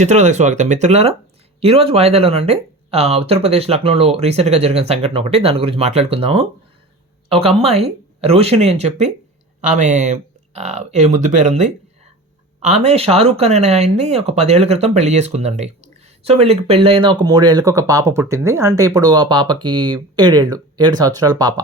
చిత్రోదకు స్వాగతం. మిత్రులారా ఈరోజు వాయిదాలోనండి ఉత్తరప్రదేశ్ లక్నోలో రీసెంట్గా జరిగిన సంఘటన ఒకటి. దాని గురించి మాట్లాడుకుందాము. ఒక అమ్మాయి రోషిణి అని చెప్పి ఆమె ఏ ముద్దు పేరుంది? ఆమె షారూఖ్ ఖాన్ అనే ఆయన్ని ఒక పదేళ్ళ క్రితం పెళ్ళి చేసుకుందండి. సో వీళ్ళకి పెళ్ళైన ఒక మూడేళ్ళకి ఒక పాప పుట్టింది. అంటే ఇప్పుడు ఆ పాపకి ఏడేళ్ళు ఏడు సంవత్సరాల పాప.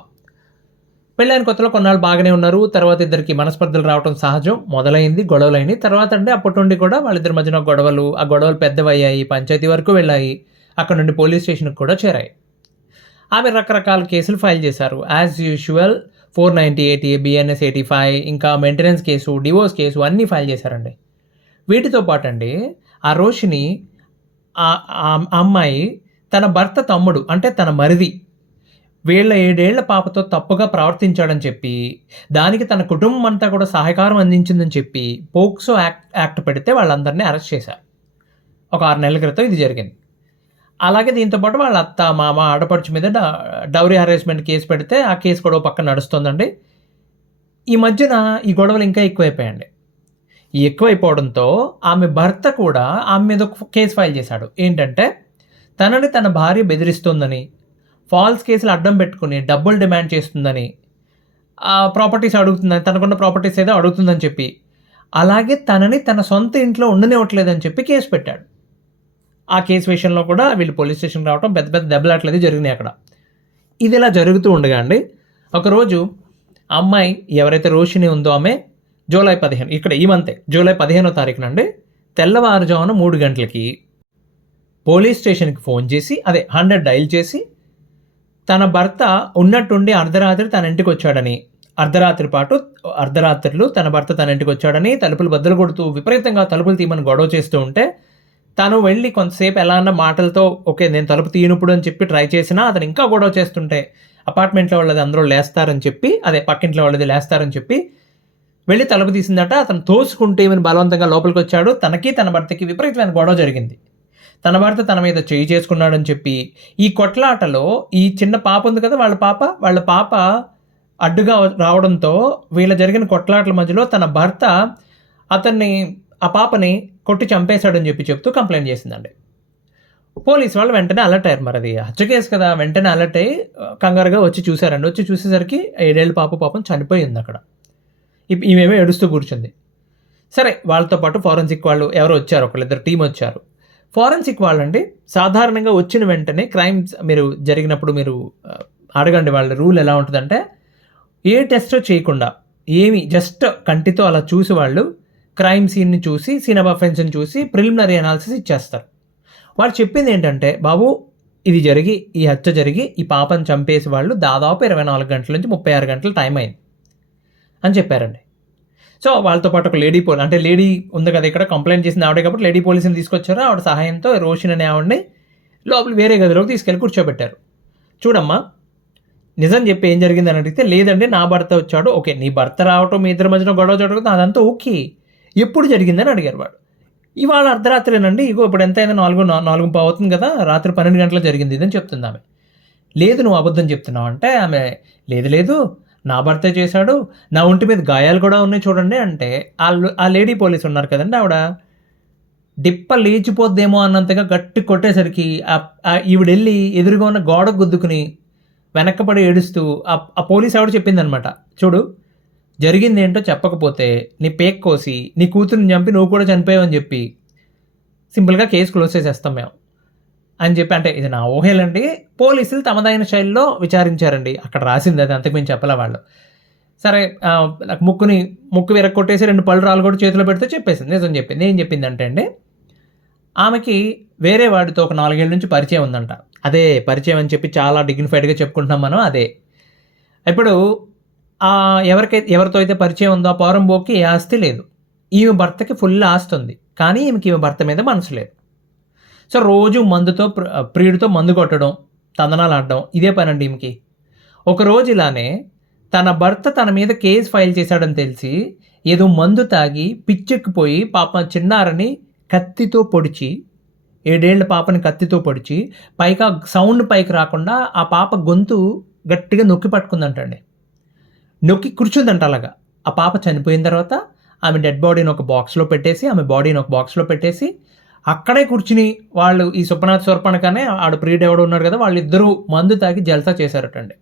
పెళ్ళైన కొత్తలో కొన్నాళ్ళు బాగానే ఉన్నారు. తర్వాత ఇద్దరికి మనస్పర్ధలు రావడం సహజం. మొదలైంది గొడవలైంది. తర్వాత అంటే అప్పటి నుండి కూడా వాళ్ళిద్దరి మధ్యన గొడవలు ఆ గొడవలు పెద్దవయ్యాయి పంచాయతీ వరకు వెళ్ళాయి. అక్కడ నుండి పోలీస్ స్టేషన్కి కూడా చేరాయి. ఆమె రకరకాల కేసులు ఫైల్ చేశారు. As usual four ninety eighty BNS eighty five ఇంకా మెయింటెనెన్స్ కేసు డివోర్స్ కేసు అన్నీ ఫైల్ చేశారండి. వీటితో పాటు అండి ఆ రోషిని ఆ అమ్మాయి తన భర్త తమ్ముడు అంటే తన మరిది వీళ్ళ ఏడేళ్ళ పాపతో తప్పుగా ప్రవర్తించాడని చెప్పి దానికి తన కుటుంబం అంతా కూడా సహకారం అందించిందని చెప్పి పోక్సో యాక్ట్ యాక్ట్ పెడితే వాళ్ళందరినీ అరెస్ట్ చేశారు. ఒక ఆరు నెలల క్రితం ఇది జరిగింది. అలాగే దీంతో పాటు వాళ్ళ అత్త మామ ఆడపడుచు మీద డ- డౌరీ హరాస్మెంట్ కేసు పెడితే ఆ కేసు గొడవ పక్కన నడుస్తుందండి. ఈ మధ్యన ఈ గొడవలు ఇంకా ఎక్కువైపోయాయండి. ఎక్కువైపోవడంతో ఆమె భర్త కూడా ఆమె మీద ఒక కేసు ఫైల్ చేశాడు. ఏంటంటే తనని తన భార్య బెదిరిస్తుందని ఫాల్స్ కేసులు అడ్డం పెట్టుకుని డబ్బులు డిమాండ్ చేస్తుందని ప్రాపర్టీస్ అడుగుతుందని తనకున్న ప్రాపర్టీస్ ఏదో అడుగుతుందని చెప్పి అలాగే తనని తన సొంత ఇంట్లో ఉండనివ్వట్లేదని చెప్పి కేసు పెట్టాడు. ఆ కేసు విషయంలో కూడా వీళ్ళు పోలీస్ స్టేషన్ రావడం పెద్ద పెద్ద దెబ్బలాట్లేదు జరిగినాయి అక్కడ. ఇది ఇలా జరుగుతూ ఉండగా అండి ఒకరోజు అమ్మాయి ఎవరైతే రోషిని ఉందో ఆమె జూలై పదిహేను ఇక్కడ ఈ మంతే జూలై పదిహేనో తారీఖున అండి తెల్లవారుజామున మూడు గంటలకి పోలీస్ స్టేషన్కి ఫోన్ చేసి అదే హండ్రెడ్ డైల్ చేసి తన భర్త ఉన్నట్టుండి అర్ధరాత్రి తన ఇంటికి వచ్చాడని. అర్ధరాత్రి పాటు అర్ధరాత్రులు తన భర్త తన ఇంటికి వచ్చాడని తలుపులు బద్దలు కొడుతూ విపరీతంగా తలుపులు తీయమని గొడవ చేస్తూ ఉంటే తను వెళ్ళి కొంతసేపు ఎలా అన్న మాటలతో ఓకే నేను తలుపు తీయనప్పుడు అని చెప్పి ట్రై చేసినా అతను ఇంకా గొడవ చేస్తుంటే అపార్ట్మెంట్లో వాళ్ళది అందరూ లేస్తారని చెప్పి అదే పక్కింట్లో వాళ్ళది లేస్తారని చెప్పి వెళ్ళి తలుపు తీసిందట. అతను తోసుకుంటే ఈమెను బలవంతంగా లోపలికి వచ్చాడు. తనకి తన భర్తకి విపరీతమైన గొడవ జరిగింది. తన భర్త తన మీద చేయి చేసుకున్నాడని చెప్పి ఈ కొట్లాటలో ఈ చిన్న పాప ఉంది కదా వాళ్ళ పాప వాళ్ళ పాప అడ్డుగా రావడంతో వీళ్ళ జరిగిన కొట్లాటల మధ్యలో తన భర్త అతన్ని ఆ పాపని కొట్టి చంపేశాడని చెప్పి చెప్తూ కంప్లైంట్ చేసిందండి. పోలీస్ వాళ్ళు వెంటనే అలర్ట్ అయ్యారు మరి అది. హత్య కేసు కదా వెంటనే అలర్ట్ అయ్యి కంగారుగా వచ్చి చూశారండి. వచ్చి చూసేసరికి ఏడేళ్ళ పాప పాపం చనిపోయింది అక్కడ. ఇప్- ఈమెమో ఏడుస్తూ కూర్చుంది. సరే వాళ్ళతో పాటు ఫారెన్సిక్ వాళ్ళు ఎవరో వచ్చారు ఒకళ్ళిద్దరు టీం వచ్చారు. ఫారెన్సిక్ వాళ్ళండి. సాధారణంగా వచ్చిన వెంటనే క్రైమ్స్ మీరు జరిగినప్పుడు మీరు అడగండి వాళ్ళ రూల్ ఎలా ఉంటుందంటే ఏ టెస్ట్ చేయకుండా ఏమి జస్ట్ కంటితో అలా చూసి వాళ్ళు క్రైమ్ సీన్ని చూసి సీన్ ఆఫ్ అఫెన్స్ని చూసి ప్రిలిమినరీ అనాలిసిస్ ఇచ్చేస్తారు. వాళ్ళు చెప్పింది ఏంటంటే బాబు ఇది జరిగి ఈ హత్య జరిగి ఈ పాపను చంపేసి వాళ్ళు దాదాపు ఇరవై నాలుగు గంటల నుంచి ముప్పై ఆరు గంటల టైం అయింది. అని చెప్పారండి. సో వాళ్ళతో పాటు ఒక లేడీ పోలీస్ అంటే లేడీ ఉంది కదా ఇక్కడ కంప్లైంట్ చేసింది ఆవిడే కాబట్టి లేడీ పోలీసుని తీసుకొచ్చారు. ఆవిడ సహాయంతో రోషన్ అనే ఆవిడని లోపల వేరే గదిలోకి తీసుకెళ్ళి కూర్చోబెట్టారు. చూడమ్మా నిజం చెప్పి ఏం జరిగింది అని అడిగితే లేదండి నా భర్త వచ్చాడు. ఓకే నీ భర్త రావటం మీ ఇద్దరి మధ్యన గొడవ జరుగుతుంది అదంతా ఓకే. ఎప్పుడు జరిగిందని అడిగారు వాడు. ఇవాళ అర్ధరాత్రినండి ఇగో ఇప్పుడు ఎంత అయినా నాలుగు నాలుగు అవుతుంది కదా రాత్రి పన్నెండు గంటల జరిగింది ఇదని చెప్తుంది ఆమె. లేదు నువ్వు అబద్ధం చెప్తున్నావు అంటే ఆమె లేదు లేదు నా భర్తే చేశాడు నా ఒంటి మీద గాయాలు కూడా ఉన్నాయి చూడండి అంటే ఆ లేడీ పోలీస్ ఉన్నారు కదండి ఆవిడ. డిప్ప లేచిపోద్దేమో అన్నంతగా గట్టి కొట్టేసరికి ఈవిడెళ్ళి ఎదురుగా ఉన్న గోడ గుద్దుకుని వెనక్కపడి ఏడుస్తూ ఆ ఆ పోలీస్ ఆవిడ చెప్పిందనమాట చూడు జరిగింది ఏంటో చెప్పకపోతే నీ పేక్ కోసి నీ కూతురుని చంపి నువ్వు కూడా చనిపోయావని చెప్పి సింపుల్గా కేసు క్లోజ్ చేసేస్తాం మేము. అని చెప్పి అంటే ఇది నా ఊహేలండి. పోలీసులు తమదైన శైలిలో విచారించారండి. అక్కడ రాసింది అది అంతకుమించి చెప్పలే వాళ్ళు. సరే ముక్కుని ముక్కు విరక్కొట్టేసి రెండు పళ్ళు రాళ్ళు కూడా చేతిలో పెడితే చెప్పేసింది. నిజం చెప్పింది. ఏం చెప్పింది అంటే అండి ఆమెకి వేరే వాడితో ఒక నాలుగేళ్ళ నుంచి పరిచయం ఉందంట. అదే పరిచయం అని చెప్పి చాలా డిగ్నిఫైడ్గా చెప్పుకుంటున్నాం మనం అదే. ఇప్పుడు ఎవరికైతే ఎవరితో అయితే పరిచయం ఉందో ఆ పౌరం బోకి ఏ ఆస్తి లేదు. ఈమె భర్తకి ఫుల్ ఆస్తి ఉంది. కానీ ఈమెకి ఈమె భర్త మీద మనసు లేదు. సో రోజు మందుతో ప్ర- ప్రియుడితో మందు కొట్టడం తందనాలు ఆడడం ఇదే పని అండి ఈమెకి. ఒక రోజు ఇలానే తన భర్త తన మీద కేసు ఫైల్ చేశాడని తెలిసి ఏదో మందు తాగి పిచ్చెక్కిపోయి పాప చిన్నారని కత్తితో పొడిచి ఏడేళ్ళ పాపని కత్తితో పొడిచి పైగా సౌండ్ పైకి రాకుండా ఆ పాప గొంతు గట్టిగా నొక్కి పట్టుకుందంటండి. నొక్కి కూర్చుందంట అలాగా. ఆ పాప చనిపోయిన తర్వాత ఆమె డెడ్ బాడీని ఒక బాక్స్లో పెట్టేసి ఆమె బాడీని ఒక బాక్స్లో పెట్టేసి అక్కడే కూర్చుని వాళ్ళు ఈ సుప్పనాథ్ స్వర్పణకనే ఆడు ప్రియుడు ఎవడు ఉన్నారు కదా వాళ్ళిద్దరూ మందు తాగి జల్సా చేశారటండి.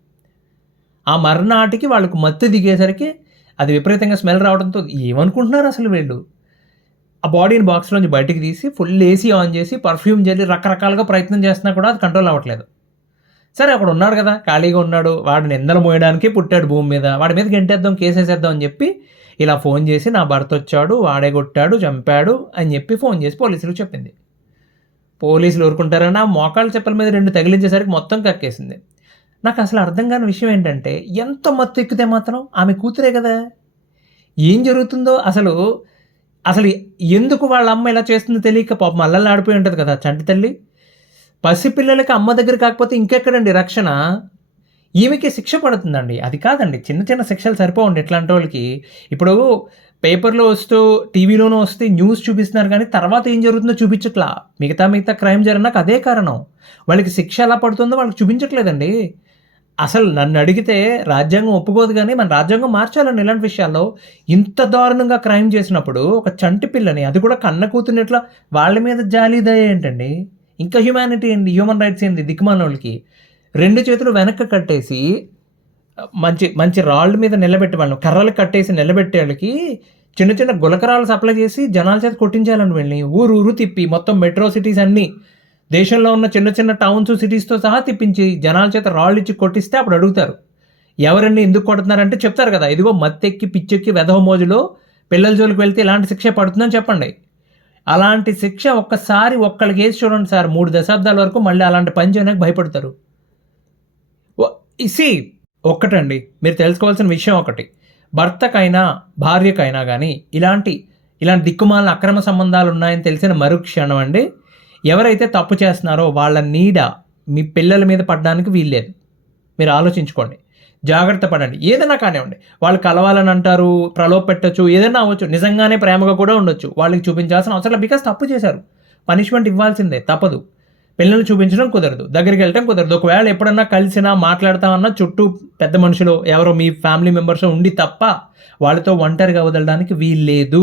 ఆ మర్నాటికి వాళ్ళకు మత్తు దిగేసరికి అది విపరీతంగా స్మెల్ రావడంతో ఏమనుకుంటున్నారు అసలు వీళ్ళు? ఆ బాడీని బాక్స్లోంచి బయటికి తీసి ఫుల్ ఏసీ ఆన్ చేసి పర్ఫ్యూమ్ చేసి రకరకాలుగా ప్రయత్నం చేస్తున్నా కూడా అది కంట్రోల్ అవ్వట్లేదు. సరే అక్కడ ఉన్నాడు కదా ఖాళీగా ఉన్నాడు వాడిని నిందలు మోయడానికే పుట్టాడు భూమి మీద వాడి మీద గెంటేద్దాం కేసేసేద్దాం అని చెప్పి ఇలా ఫోన్ చేసి నా భర్త వచ్చాడు వాడే కొట్టాడు చంపాడు అని చెప్పి ఫోన్ చేసి పోలీసులకు చెప్పింది. పోలీసులు ఊరుకుంటారని ఆ మోకాళ్ళ చెప్పల మీద రెండు తగిలించేసరికి మొత్తం కక్కేసింది. నాకు అసలు అర్థం కాని విషయం ఏంటంటే ఎంత మత్తు ఎక్కితే మాత్రం ఆమె కూతురే కదా. ఏం జరుగుతుందో అసలు అసలు ఎందుకు వాళ్ళ అమ్మ ఇలా చేస్తుందో తెలియక పాపం అల్లల్ని ఆడిపోయి ఉంటుంది కదా చంటి తల్లి. పసిపిల్లలకి అమ్మ దగ్గర కాకపోతే ఇంకెక్కడండి రక్షణ? ఈమెకి శిక్ష పడుతుందండి. అది కాదండి. చిన్న చిన్న శిక్షలు సరిపోవండి ఇట్లాంటి వాళ్ళకి ఇప్పుడు పేపర్లో వస్తూ టీవీలోనూ వస్తే న్యూస్ చూపిస్తున్నారు కానీ తర్వాత ఏం జరుగుతుందో చూపించట్లా. మిగతా మిగతా క్రైమ్ జరిగినాక అదే కారణం. వాళ్ళకి శిక్ష ఎలా పడుతుందో వాళ్ళకి చూపించట్లేదండి. అసలు నన్ను అడిగితే రాజ్యాంగం ఒప్పుకోదు కానీ మన రాజ్యాంగం మార్చాలండి ఇలాంటి విషయాల్లో. ఇంత దారుణంగా క్రైమ్ చేసినప్పుడు ఒక చంటి పిల్లని అది కూడా కన్న కూతున్నట్ల వాళ్ళ మీద జాలి ఏంటండి? ఇంకా హ్యుమానిటీ ఏంటి? హ్యూమన్ రైట్స్ ఏంటి? దిక్కుమాల వాళ్ళకి రెండు చేతులు వెనక్కి కట్టేసి మంచి మంచి రాళ్ళ మీద నిలబెట్టి వాళ్ళని కర్రలు కట్టేసి నిలబెట్టే వాళ్ళకి చిన్న చిన్న గులకరాలు సప్లై చేసి జనాల చేత కొట్టించాలని వెళ్ళి ఊరు ఊరు తిప్పి మొత్తం మెట్రో సిటీస్ అన్నీ. దేశంలో ఉన్న చిన్న చిన్న టౌన్స్ సిటీస్తో సహా తిప్పించి జనాల చేత రాళ్ళు ఇచ్చి కొట్టిస్తే అప్పుడు అడుగుతారు. ఎవరన్నీ ఎందుకు కొడుతున్నారంటే చెప్తారు కదా ఇదిగో మత్తెక్కి పిచ్చెక్కి వెధవ మోజులో పిల్లల జోలికి వెళ్తే ఇలాంటి శిక్ష పడుతుందని చెప్పండి. అలాంటి శిక్ష ఒక్కసారి ఒక్కళ్ళకి వేసి చూడండి సార్ మూడు దశాబ్దాల వరకు మళ్ళీ అలాంటి పని చేయడానికి భయపడతారు. ఇసి ఒక్కటండి. మీరు తెలుసుకోవాల్సిన విషయం ఒకటి. భర్తకైనా భార్యకైనా కానీ ఇలాంటి ఇలాంటి దిక్కుమాలిన అక్రమ సంబంధాలు ఉన్నాయని తెలిసిన మరుక్షణం అండి. ఎవరైతే తప్పు చేస్తున్నారో వాళ్ళ నీడ మీ పిల్లల మీద పడడానికి వీల్లేదు. మీరు ఆలోచించుకోండి. జాగ్రత్త పడండి. ఏదైనా కానివ్వండి. వాళ్ళు కలవాలని అంటారు ప్రలోభ పెట్టచ్చు ఏదైనా అవ్వచ్చు. నిజంగానే ప్రేమగా కూడా ఉండొచ్చు. వాళ్ళకి చూపించాల్సిన అవసరం బికాస్ తప్పు చేశారు. పనిష్మెంట్ ఇవ్వాల్సిందే. తప్పదు. పిల్లల్ని చూపించడం కుదరదు. దగ్గరికి వెళ్ళటం కుదరదు. ఒకవేళ ఎప్పుడన్నా కలిసినా మాట్లాడతామన్నా చుట్టూ పెద్ద మనుషులు ఎవరో మీ ఫ్యామిలీ మెంబర్స్ ఉండి తప్ప వాళ్ళతో ఒంటరిగా వదలడానికి వీల్లేదు.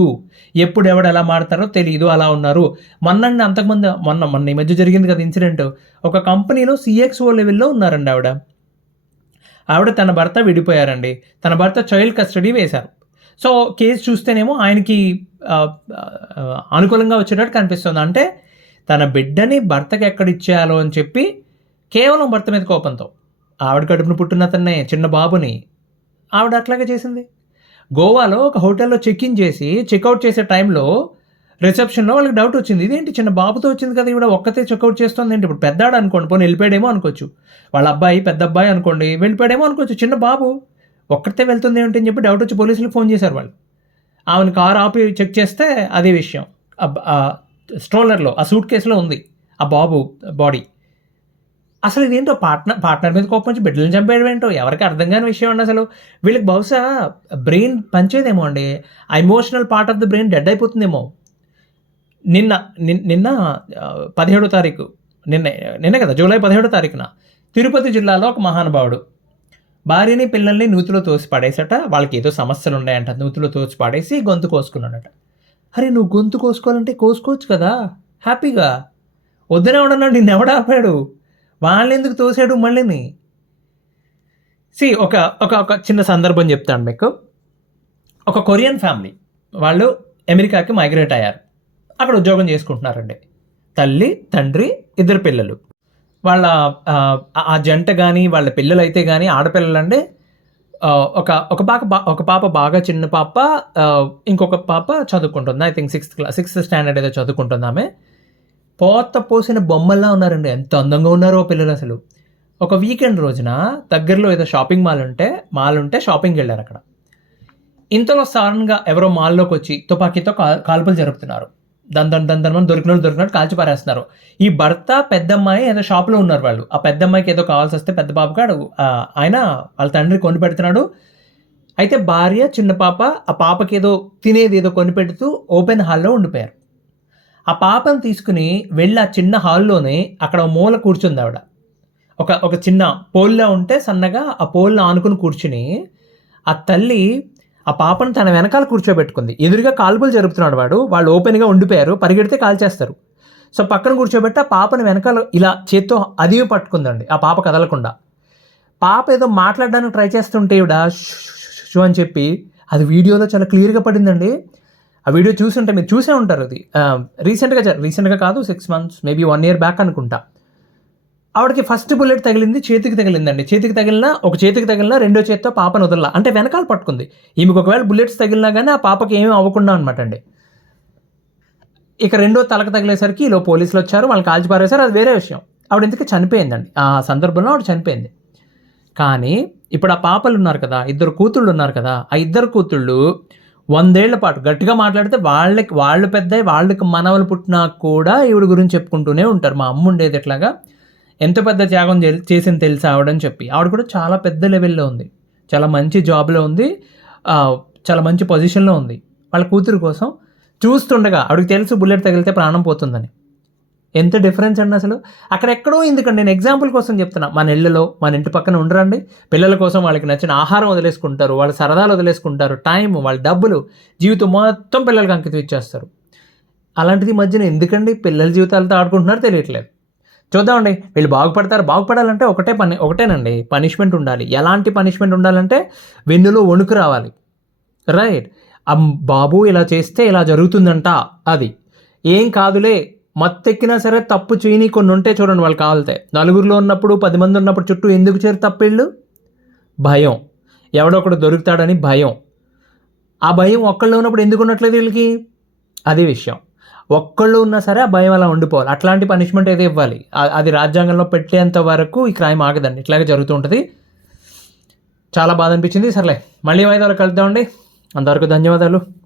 ఎప్పుడు ఎవడు ఎలా మాడతారో తెలియదు అలా ఉన్నారు. మొన్నండి అంతకుముందు మొన్న మొన్న ఈ మధ్య జరిగింది కదా ఇన్సిడెంట్. ఒక కంపెనీలో సిఎక్స్ఓ లెవెల్లో ఉన్నారండి ఆవిడ. ఆవిడ తన భర్త విడిపోయారండి. తన భర్త చైల్డ్ కస్టడీ వేశారు. సో కేసు చూస్తేనేమో ఆయనకి అనుకూలంగా వచ్చేటట్టు కనిపిస్తుంది. అంటే తన బిడ్డని భర్తకి ఎక్కడిచ్చేయాలో అని చెప్పి కేవలం భర్త మీద కోపంతో ఆవిడ కడుపును పుట్టిన అతన్నే చిన్న బాబుని ఆవిడ అట్లాగే చేసింది. గోవాలో ఒక హోటల్లో చెక్ ఇన్ చేసి చెక్అవుట్ చేసే టైంలో రిసెప్షన్లో వాళ్ళకి డౌట్ వచ్చింది. ఇదేంటి చిన్న బాబుతో వచ్చింది కదా ఇవిడ ఒక్కతే చెక్అవుట్ చేస్తుంది. ఏంటి ఇప్పుడు పెద్దాడు అనుకోండి పోనీ వెళ్ళిపోయాడేమో అనుకోవచ్చు. వాళ్ళ అబ్బాయి పెద్ద అబ్బాయి అనుకోండి వెళ్ళిపోయాడేమో అనుకోవచ్చు. చిన్న బాబు ఒక్కతే వెళ్తుంది ఏమిటి అని చెప్పి డౌట్ వచ్చి పోలీసులకు ఫోన్ చేశారు వాళ్ళు. ఆమెను కారు ఆపి చెక్ చేస్తే అదే విషయం. అబ్బా స్ట్రోలర్లో ఆ సూట్ కేసులో ఉంది ఆ బాబు బాడీ. అసలు ఇదేంటో పార్ట్నర్ పార్ట్నర్ మీద కోపం వచ్చి బిడ్డలను చంపేయడం ఏంటో ఎవరికి అర్థం కాని విషయం అండి అసలు. వీళ్ళకి బహుశా బ్రెయిన్ పంచేదేమో అండి ఆ emotional part of the brain dead అయిపోతుందేమో. నిన్న నిన్- నిన్న పదిహేడో తారీఖు నిన్న నిన్న కదా జూలై పదిహేడో తారీఖున తిరుపతి జిల్లాలో ఒక మహానుభావుడు భార్యని పిల్లల్ని నూతిలో తోసి పడేసట వాళ్ళకి ఏదో సమస్యలు ఉన్నాయంట నూతిలో తోసి పడేసి గొంతు కోసుకున్నాడట. అరే నువ్వు గొంతు కోసుకోవాలంటే కోసుకోవచ్చు కదా. హ్యాపీగా. వద్దనే ఎవడన్నాడు నిన్ను ఎవడ ఆపాడు? వాళ్ళని ఎందుకు తోసాడు మళ్ళీని? సి ఒక ఒక ఒక చిన్న సందర్భం చెప్తాను మీకు. ఒక కొరియన్ ఫ్యామిలీ. వాళ్ళు అమెరికాకి మైగ్రేట్ అయ్యారు. అక్కడ ఉద్యోగం చేసుకుంటున్నారండి. తల్లి తండ్రి ఇద్దరు పిల్లలు. వాళ్ళ ఆ, జంట కానీ వాళ్ళ పిల్లలు అయితే కానీ ఆడపిల్లలు అంటే ఒక ఒక పాప బా- ఒక పాప బాగా చిన్న పాప ఇంకొక పాప చదువుకుంటుంది. I think sixth class sixth standard ఏదో చదువుకుంటుంది ఆమె. పోత పోసిన బొమ్మల్లా ఉన్నారండి. ఎంత అందంగా ఉన్నారో పిల్లలు అసలు. ఒక వీకెండ్ రోజున దగ్గరలో ఏదో షాపింగ్ మాల్ ఉంటే మాల్ ఉంటే షాపింగ్కి వెళ్ళారు అక్కడ. ఇంతలో సడన్గా ఎవరో మాల్లోకి వచ్చి తుపాకీతో కాల్పులు జరుపుతున్నారు. దన్ దన్ దన్ దొరికినట్టు దొరికినట్టు కాల్చి పారేస్తున్నారు. ఈ భర్త పెద్దమ్మాయి ఏదో షాప్లో ఉన్నారు వాళ్ళు. ఆ పెద్దమ్మాయికి ఏదో కావాల్సి వస్తే పెద్ద పాపకాడు ఆయన వాళ్ళ తండ్రి కొని పెడుతున్నాడు. అయితే భార్య చిన్న పాప ఆ పాపకి ఏదో తినేది ఏదో కొని పెడుతూ ఓపెన్ హాల్లో ఉండిపోయారు. ఆ పాపను తీసుకుని వెళ్ళి ఆ చిన్న హాల్లోనే అక్కడ మూల కూర్చుంది ఆవిడ. ఒక ఒక చిన్న పోల్లో ఉంటే సన్నగా ఆ పోల్ని ఆనుకుని కూర్చుని ఆ తల్లి ఆ పాపను తన వెనకాల కూర్చోబెట్టుకుంది. ఎదురుగా కాల్పులు జరుపుతున్నాడు వాడు. వాళ్ళు ఓపెన్గా ఉండిపోయారు. పరిగెడితే కాల్చేస్తారు. సో పక్కన కూర్చోబెట్టి ఆ పాపని వెనకాల ఇలా చేత్తో అదివి పట్టుకుందండి. ఆ పాప కదలకుండా. పాప ఏదో మాట్లాడడానికి ట్రై చేస్తుంటే ఇవిడ షూ అని చెప్పి అది వీడియోలో చాలా క్లియర్గా పడిందండి. ఆ వీడియో చూసుంటే మీరు చూసే ఉంటారు అది. రీసెంట్గా రీసెంట్గా కాదు six months maybe one year back అనుకుంటా. ఆవిడకి ఫస్ట్ బుల్లెట్ తగిలింది చేతికి తగిలిందండి. చేతికి తగిలినా ఒక చేతికి తగిలినా రెండో చేతితో పాపను వదలలా. అంటే వెనకాల పట్టుకుంది. ఈమెకు ఒకవేళ బుల్లెట్స్ తగిలినా కానీ ఆ పాపకి ఏమీ అవ్వకుండా అనమాట అండి ఇక రెండో తలకు తగిలేసరికి ఇలా పోలీసులు వచ్చారు వాళ్ళు కాల్చి పారేశారు అది వేరే విషయం. ఆవిడ ఇంతకీ చనిపోయిందండి. ఆ సందర్భంలో ఆవిడ చనిపోయింది. కానీ ఇప్పుడు ఆ పాపలు ఉన్నారు కదా ఇద్దరు కూతుళ్ళు ఉన్నారు కదా ఆ ఇద్దరు కూతుళ్ళు వందేళ్ళ పాటు గట్టిగా మాట్లాడితే వాళ్ళకి వాళ్ళు పెద్ద వాళ్ళకి మనవలు పుట్టినా కూడా ఈవిడ గురించి చెప్పుకుంటూనే ఉంటారు. మా అమ్మ ఉండేది ఎట్లాగా ఎంత పెద్ద త్యాగం చేసింది తెలుసా ఆవిడని చెప్పి. ఆవిడ కూడా చాలా పెద్ద లెవెల్లో ఉంది. చాలా మంచి జాబ్లో ఉంది. చాలా మంచి పొజిషన్లో ఉంది. వాళ్ళ కూతురు కోసం చూస్తుండగా ఆవిడకి తెలుసు బుల్లెట్ తగిలితే ప్రాణం పోతుందని. ఎంత డిఫరెన్స్ అండి అసలు. అక్కడ ఎక్కడో ఎందుకండి నేను ఎగ్జాంపుల్ కోసం చెప్తున్నా. మన ఇళ్ళలో మన ఇంటి పక్కన ఉండరండి. పిల్లల కోసం వాళ్ళకి నచ్చిన ఆహారం వదిలేసుకుంటారు వాళ్ళ సరదాలు వదిలేసుకుంటారు టైం వాళ్ళ డబ్బులు జీవితం మొత్తం పిల్లలకి అంకితం ఇచ్చేస్తారు. అలాంటిది మధ్యన ఎందుకండి పిల్లల జీవితాలతో ఆడుకుంటున్నారో తెలియట్లేదు. చూద్దామండి వీళ్ళు బాగుపడతారు. బాగుపడాలంటే ఒకటే పని ఒకటేనండి. పనిష్మెంట్ ఉండాలి. ఎలాంటి పనిష్మెంట్ ఉండాలంటే వెన్నులో వణుకు రావాలి. రైట్. అమ్ బాబు ఇలా చేస్తే ఇలా జరుగుతుందంట అది. ఏం కాదులే. మత్తెక్కినా సరే తప్పు చేయని కొన్ని ఉంటే చూడండి వాళ్ళు కావాలితే. నలుగురిలో ఉన్నప్పుడు పది మంది ఉన్నప్పుడు చుట్టూ ఎందుకు చేరు తప్పిళ్ళు భయం. ఎవడొకడు దొరుకుతాడని భయం. ఆ భయం ఒక్కళ్ళు ఉన్నప్పుడు ఎందుకు ఉండట్లేదు వీళ్ళకి? అదే విషయం. ఒక్కళ్ళు ఉన్నా సరే ఆ భయం అలా ఉండిపోవాలి. అట్లాంటి పనిష్మెంట్ ఏదో ఇవ్వాలి. అది రాజ్యాంగంలో పెట్టేంత వరకు ఈ క్రైమ్ ఆగదండి. ఇట్లాగే జరుగుతూ ఉంటుంది. చాలా బాధ అనిపించింది. సర్లే మళ్ళీ వాయిదాలు కలుద్దామండి. అంతవరకు ధన్యవాదాలు.